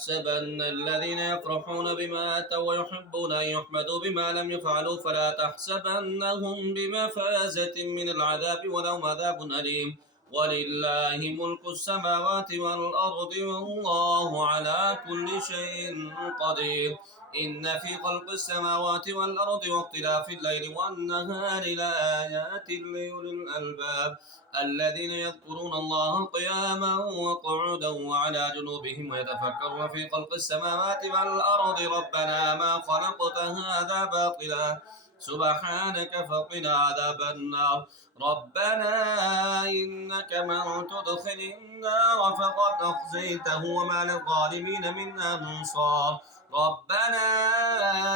تحسبن الذين يفرحون بما أتوا ويحبون أن يحمدوا بما لم يفعلوا فلا تحسبنهم بمفازة من العذاب ولهم عذاب أليم ولله ملك السماوات والأرض والله على كل شيء قدير إن في خلق السماوات والأرض واختلاف الليل والنهار لآيات لأولي الألباب الذين يذكرون الله قياما وقعودا وعلى جنوبهم ويتفكرون في خلق السماوات والأرض ربنا ما خلقت هذا باطلا سبحانك فقنا عذاب النار ربنا إنك من تدخل النار فقد أخزيته وما للظالمين من أنصار ربنا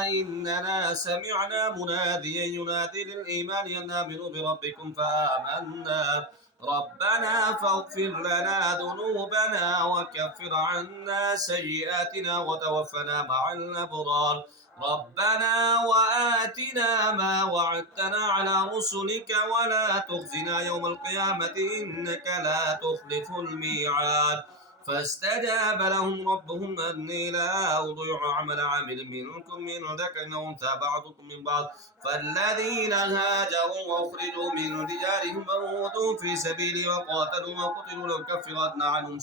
إننا سمعنا مناديا ينادي للإيمان أن آمنوا بربكم فآمنا ربنا فاغفر لنا ذنوبنا وكفر عنا سيئاتنا وتوفنا مع الأبرار ربنا وآتنا ما وعدتنا على رسلك ولا تخزنا يوم القيامة إنك لا تخلف الميعاد فاستجاب لهم ربهم أني لا أضيع عمل عامل منكم من ذكر أو أنثى بعضكم من بعض فالذين هاجروا وأخرجوا من ديارهم وأوذوا في سبيلي وقاتلوا وقتلوا لأكفرن عنهم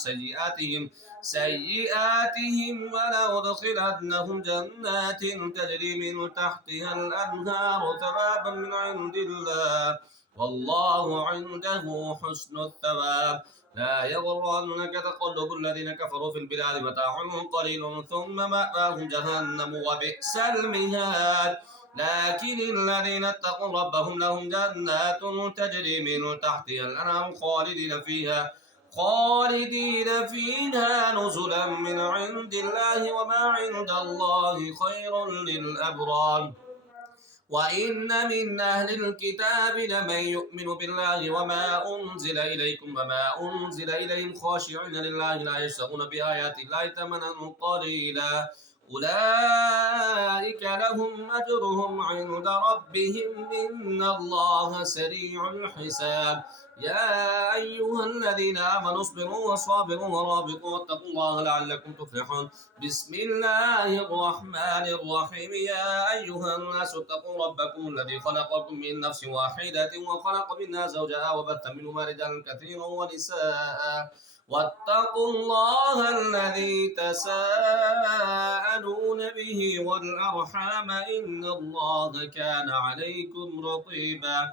سيئاتهم ولأدخلنهم جنات تجري من تحتها الأنهار ثوابا من عند الله والله عنده حسن الثواب لا يغرنك تقلب الذين كفروا في البلاد متاع قليل ثم مأواهم جهنم وبئس المهاد لكن الذين اتقوا ربهم لهم جنات تجري من تحتها الأنهار خالدين فيها نزلا من عند الله وما عند الله خير للأبرار وإن من أهل الكتاب لمن يؤمن بالله وما أنزل إليكم وما أنزل إليهم خاشعين لله لا يشترون بآيات الله ثمنا قليلا أولئك لهم أجرهم عند ربهم إن الله سريع الحساب يا أيها الذين آمنوا اصبروا وصابروا ورابطوا واتقوا الله لعلكم تفلحون بسم الله الرحمن الرحيم يا أيها الناس اتقوا ربكم الذي خلقكم من نفس واحدة وخلق منها زوجها وبث منهما رجالا كثيرا ونساء واتقوا الله الذي تساءلون به والأرحام إن الله كان عليكم رقيبا